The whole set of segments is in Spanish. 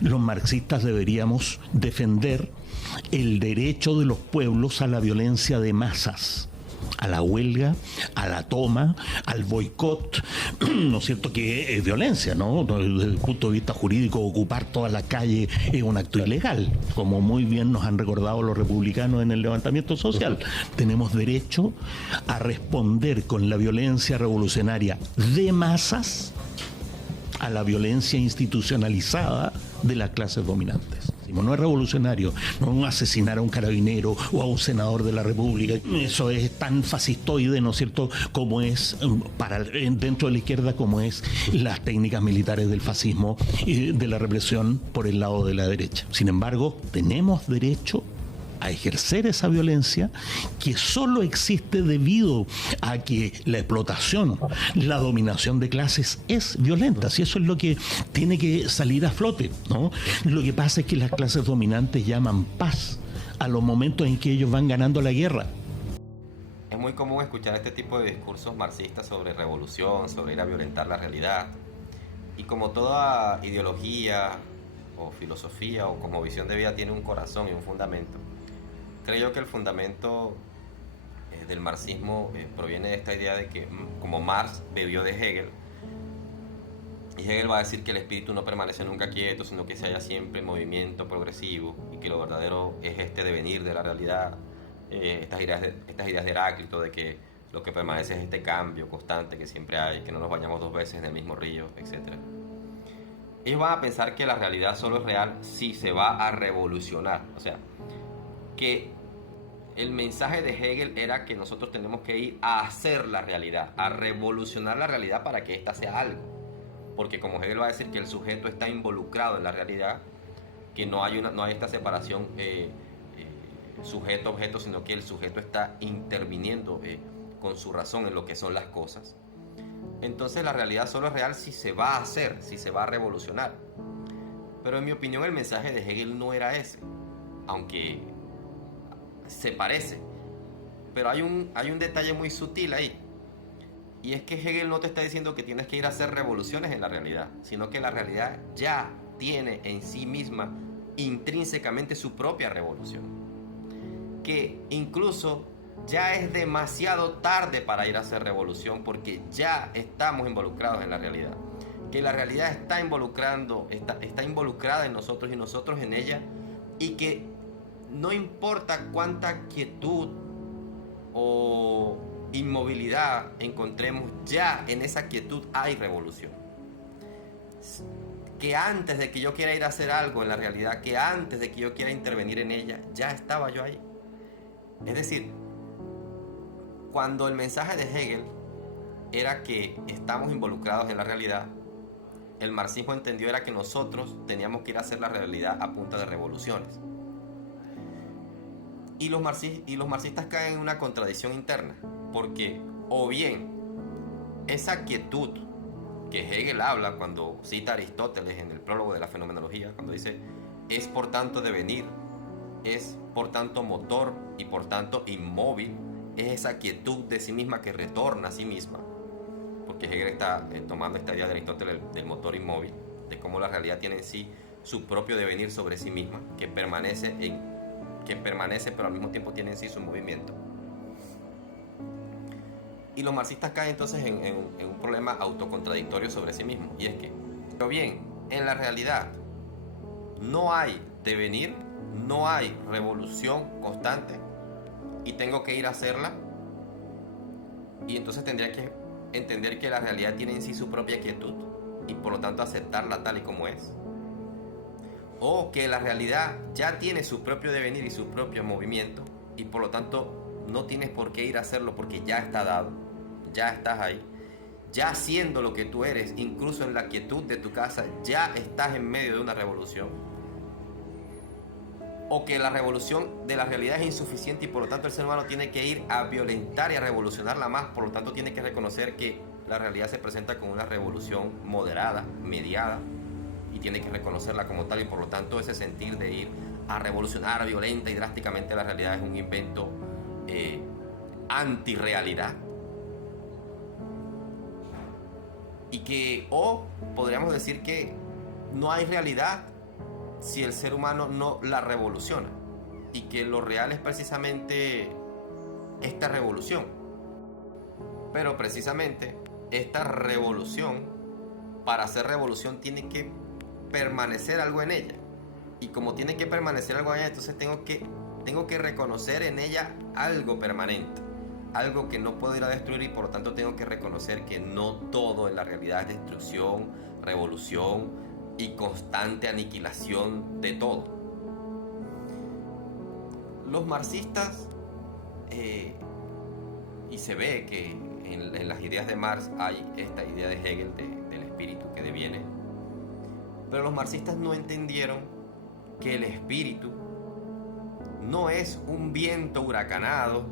los marxistas deberíamos defender el derecho de los pueblos a la violencia de masas, a la huelga, a la toma, al boicot, ¿no es cierto?, que es violencia, ¿no? Desde el punto de vista jurídico, ocupar toda la calle es un acto ilegal, como muy bien nos han recordado los republicanos en el levantamiento social. Tenemos derecho a responder con la violencia revolucionaria de masas a la violencia institucionalizada de las clases dominantes. No es revolucionario, no es asesinar a un carabinero o a un senador de la República. Eso es tan fascistoide, ¿no es cierto?, como es dentro de la izquierda, como es las técnicas militares del fascismo y de la represión por el lado de la derecha. Sin embargo, tenemos derecho a ejercer esa violencia que solo existe debido a que la explotación, la dominación de clases es violenta. Si eso es lo que tiene que salir a flote, ¿no? Lo que pasa es que las clases dominantes llaman paz a los momentos en que ellos van ganando la guerra. Es muy común escuchar este tipo de discursos marxistas sobre revolución, sobre ir a violentar la realidad. Y como toda ideología o filosofía o como visión de vida tiene un corazón y un fundamento, creo que el fundamento del marxismo proviene de esta idea de que, como Marx bebió de Hegel, y Hegel va a decir que el espíritu no permanece nunca quieto, sino que se halla siempre en movimiento progresivo, y que lo verdadero es este devenir de la realidad, estas ideas de Heráclito, de que lo que permanece es este cambio constante que siempre hay, que no nos bañamos dos veces en el mismo río, etc. Ellos van a pensar que la realidad solo es real si se va a revolucionar, o sea, que el mensaje de Hegel era que nosotros tenemos que ir a hacer la realidad, a revolucionar la realidad para que ésta sea algo. Porque como Hegel va a decir que el sujeto está involucrado en la realidad, que no hay esta separación sujeto-objeto, sino que el sujeto está interviniendo con su razón en lo que son las cosas. Entonces la realidad solo es real si se va a hacer, si se va a revolucionar. Pero en mi opinión el mensaje de Hegel no era ese, aunque se parece, pero hay un detalle muy sutil ahí, y es que Hegel no te está diciendo que tienes que ir a hacer revoluciones en la realidad, sino que la realidad ya tiene en sí misma intrínsecamente su propia revolución, que incluso ya es demasiado tarde para ir a hacer revolución porque ya estamos involucrados en la realidad, que la realidad está involucrada en nosotros y nosotros en ella, y que no importa cuánta quietud o inmovilidad encontremos, ya en esa quietud hay revolución. Que antes de que yo quiera ir a hacer algo en la realidad, que antes de que yo quiera intervenir en ella, ya estaba yo ahí. Es decir, cuando el mensaje de Hegel era que estamos involucrados en la realidad, el marxismo entendió era que nosotros teníamos que ir a hacer la realidad a punta de revoluciones. Y los marxistas caen en una contradicción interna, porque o bien esa quietud que Hegel habla cuando cita a Aristóteles en el prólogo de la fenomenología, cuando dice es por tanto devenir, es por tanto motor y por tanto inmóvil, es esa quietud de sí misma que retorna a sí misma, porque Hegel está tomando esta idea de Aristóteles del motor inmóvil, de cómo la realidad tiene en sí su propio devenir sobre sí misma, que permanece pero al mismo tiempo tiene en sí su movimiento. Y los marxistas caen entonces en un problema autocontradictorio sobre sí mismos, y es que, pero bien, en la realidad no hay devenir, no hay revolución constante, y tengo que ir a hacerla, y entonces tendría que entender que la realidad tiene en sí su propia quietud, y por lo tanto aceptarla tal y como es. O que la realidad ya tiene su propio devenir y su propio movimiento, y por lo tanto no tienes por qué ir a hacerlo porque ya está dado, ya estás ahí, ya siendo lo que tú eres, incluso en la quietud de tu casa, ya estás en medio de una revolución. O que la revolución de la realidad es insuficiente y por lo tanto el ser humano tiene que ir a violentar y a revolucionarla más, por lo tanto tiene que reconocer que la realidad se presenta como una revolución moderada, mediada, y tiene que reconocerla como tal, y por lo tanto ese sentir de ir a revolucionar violenta y drásticamente la realidad es un invento antirrealidad. Y que, o podríamos decir que no hay realidad si el ser humano no la revoluciona, y que lo real es precisamente esta revolución. Pero precisamente esta revolución, para hacer revolución tiene que permanecer algo en ella, y como tiene que permanecer algo en ella, entonces tengo que reconocer en ella algo permanente, algo que no puedo ir a destruir, y por lo tanto tengo que reconocer que no todo en la realidad es destrucción, revolución y constante aniquilación de todo. Los marxistas, y se ve que en las ideas de Marx hay esta idea de Hegel del espíritu que deviene, pero los marxistas no entendieron que el espíritu no es un viento huracanado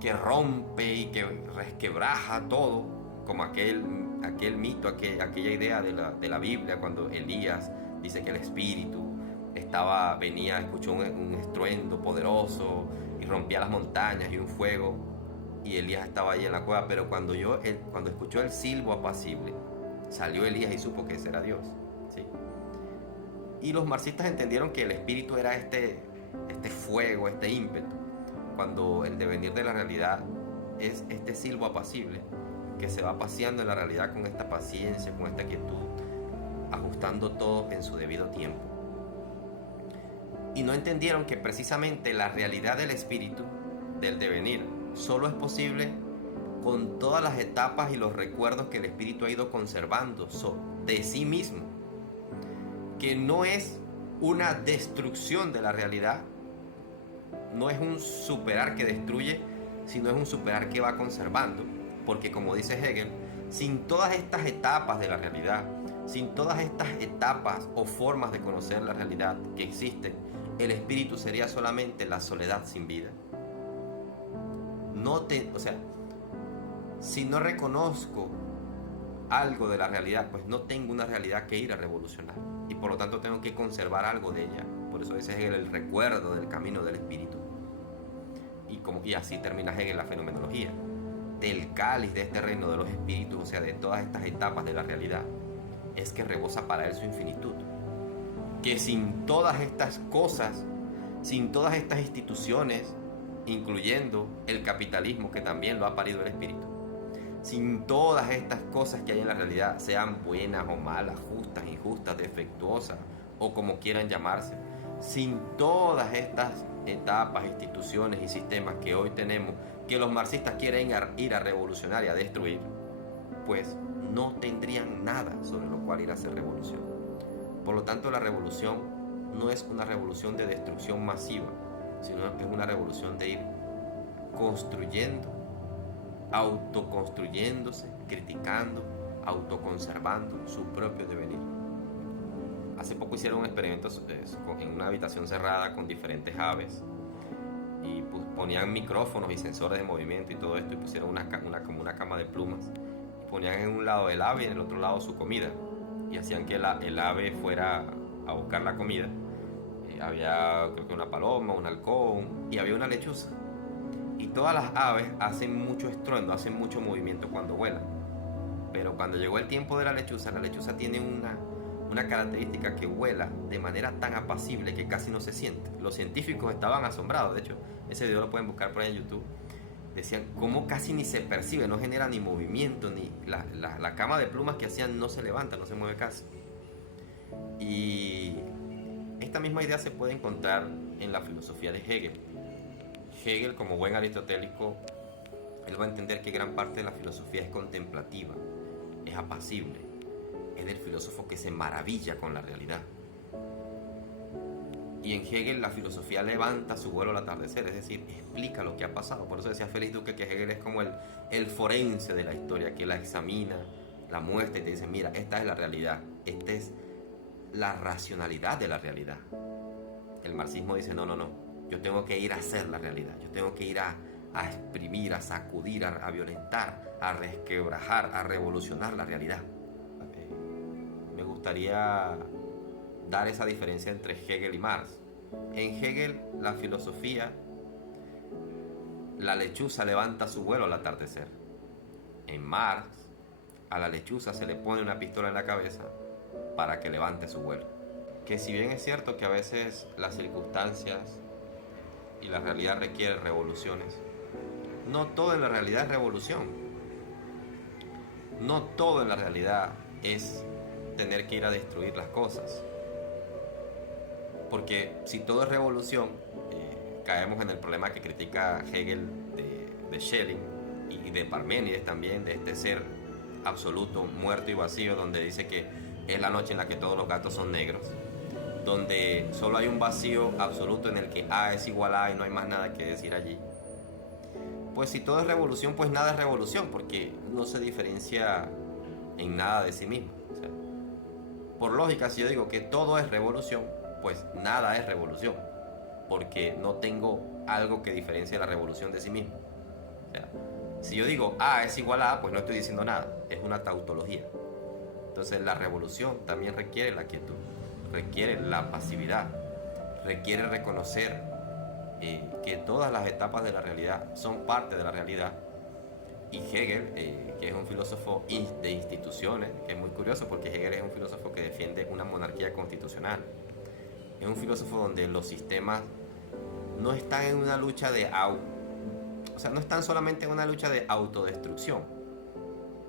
que rompe y que resquebraja todo, como aquel mito, aquella idea de la Biblia, cuando Elías dice que el espíritu escuchó un estruendo poderoso y rompía las montañas y un fuego, y Elías estaba ahí en la cueva, pero cuando escuchó el silbo apacible, salió Elías y supo que ese era Dios, ¿sí? Y los marxistas entendieron que el espíritu era este fuego, este ímpetu, cuando el devenir de la realidad es este silbo apacible que se va paseando en la realidad con esta paciencia, con esta quietud, ajustando todo en su debido tiempo. Y no entendieron que precisamente la realidad del espíritu, del devenir, solo es posible con todas las etapas y los recuerdos que el espíritu ha ido conservando de sí mismo, que no es una destrucción de la realidad, no es un superar que destruye, sino es un superar que va conservando, porque como dice Hegel, sin todas estas etapas de la realidad, sin todas estas etapas o formas de conocer la realidad que existen, el espíritu sería solamente la soledad sin vida. Si no reconozco algo de la realidad, pues no tengo una realidad que ir a revolucionar, y por lo tanto tengo que conservar algo de ella. Por eso dice Hegel el recuerdo del camino del espíritu, y así termina Hegel la fenomenología del cáliz de este reino de los espíritus, o sea, de todas estas etapas de la realidad, es que rebosa para él su infinitud, que sin todas estas cosas, sin todas estas instituciones, incluyendo el capitalismo que también lo ha parido el espíritu, sin todas estas cosas que hay en la realidad, sean buenas o malas, justas, injustas, defectuosas o como quieran llamarse, sin todas estas etapas, instituciones y sistemas que hoy tenemos, que los marxistas quieren ir a revolucionar y a destruir, pues no tendrían nada sobre lo cual ir a hacer revolución. Por lo tanto, la revolución no es una revolución de destrucción masiva, sino que es una revolución de ir construyendo, autoconstruyéndose, criticando, autoconservando su propio devenir. Hace poco hicieron un experimento en una habitación cerrada con diferentes aves, y ponían micrófonos y sensores de movimiento y todo esto, y pusieron como una cama de plumas, y ponían en un lado el ave y en el otro lado su comida, y hacían que el ave fuera a buscar la comida. Había, creo que una paloma, un halcón, y había una lechuza, y todas las aves hacen mucho estruendo, hacen mucho movimiento cuando vuelan, pero cuando llegó el tiempo de la lechuza tiene una característica, que vuela de manera tan apacible que casi no se siente. Los científicos estaban asombrados, de hecho ese video lo pueden buscar por ahí en YouTube. Decían cómo casi ni se percibe, no genera ni movimiento, ni la cama de plumas que hacían no se levanta, no se mueve casi. Y esta misma idea se puede encontrar en la filosofía de Hegel. Hegel, como buen aristotélico, él va a entender que gran parte de la filosofía es contemplativa, es apacible, es del filósofo que se maravilla con la realidad. Y en Hegel la filosofía levanta su vuelo al atardecer, es decir, explica lo que ha pasado. Por eso decía Félix Duque que Hegel es como el forense de la historia, que la examina, la muestra y te dice, mira, esta es la realidad, esta es la racionalidad de la realidad. El marxismo dice, no, yo tengo que ir a hacer la realidad, yo tengo que ir a exprimir, a sacudir, a violentar, a resquebrajar, a revolucionar la realidad. Me gustaría dar esa diferencia entre Hegel y Marx. En Hegel, la filosofía, la lechuza levanta su vuelo al atardecer. En Marx, a la lechuza se le pone una pistola en la cabeza para que levante su vuelo. que si bien es cierto que a veces las circunstancias y la realidad requieren revoluciones, no todo en la realidad es revolución. No todo en la realidad es tener que ir a destruir las cosas. Porque si todo es revolución, caemos en el problema que critica Hegel de Schelling y de Parménides también, de este ser absoluto, muerto y vacío, donde dice que es la noche en la que todos los gatos son negros, donde solo hay un vacío absoluto en el que A es igual a A y no hay más nada que decir allí. Pues si todo es revolución, pues nada es revolución, porque no se diferencia en nada de sí mismo. O sea, por lógica, si yo digo que todo es revolución, pues nada es revolución, porque no tengo algo que diferencie la revolución de sí mismo. O sea, si yo digo A es igual a A, pues no estoy diciendo nada, es una tautología. Entonces la revolución también requiere la quietud, requiere la pasividad, requiere reconocer que todas las etapas de la realidad son parte de la realidad. Y Hegel, que es un filósofo de instituciones, que es muy curioso porque Hegel es un filósofo que defiende una monarquía constitucional. Es un filósofo donde los sistemas no están en una lucha o sea, no están solamente en una lucha de autodestrucción,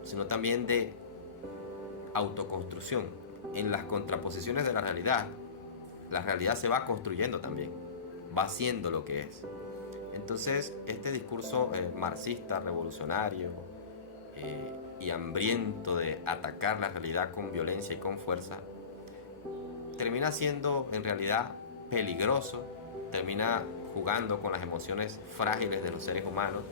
sino también de autoconstrucción. En las contraposiciones de la realidad se va construyendo también, va siendo lo que es. Entonces, este discurso marxista, revolucionario y hambriento de atacar la realidad con violencia y con fuerza, termina siendo en realidad peligroso, termina jugando con las emociones frágiles de los seres humanos,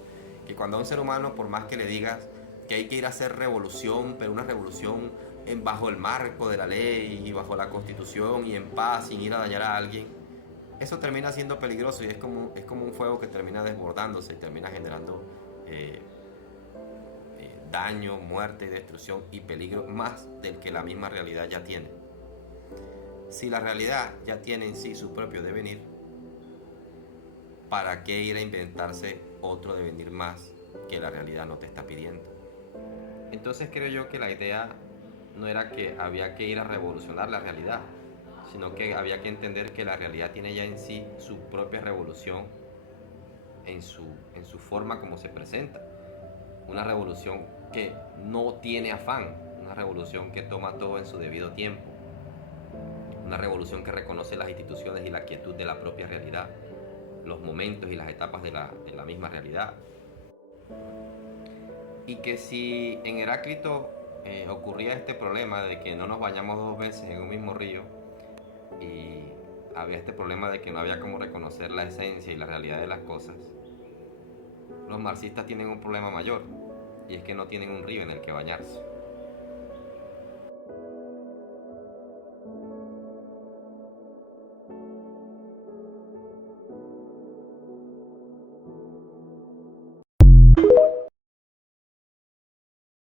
que cuando a un ser humano, por más que le digas que hay que ir a hacer revolución, pero una revolución bajo el marco de la ley y bajo la Constitución y en paz, sin ir a dañar a alguien, eso termina siendo peligroso y es como un fuego que termina desbordándose y termina generando daño, muerte, destrucción y peligro más del que la misma realidad ya tiene. Si la realidad ya tiene en sí su propio devenir, ¿para qué ir a inventarse otro devenir más que la realidad no te está pidiendo? Entonces creo yo que la idea no era que había que ir a revolucionar la realidad, sino que había que entender que la realidad tiene ya en sí su propia revolución en su forma como se presenta. Una revolución que no tiene afán, una revolución que toma todo en su debido tiempo, una revolución que reconoce las instituciones y la quietud de la propia realidad, los momentos y las etapas de la misma realidad. Y que si en Heráclito ocurría este problema de que no nos bañamos dos veces en un mismo río, y había este problema de que no había como reconocer la esencia y la realidad de las cosas, los marxistas tienen un problema mayor, y es que no tienen un río en el que bañarse.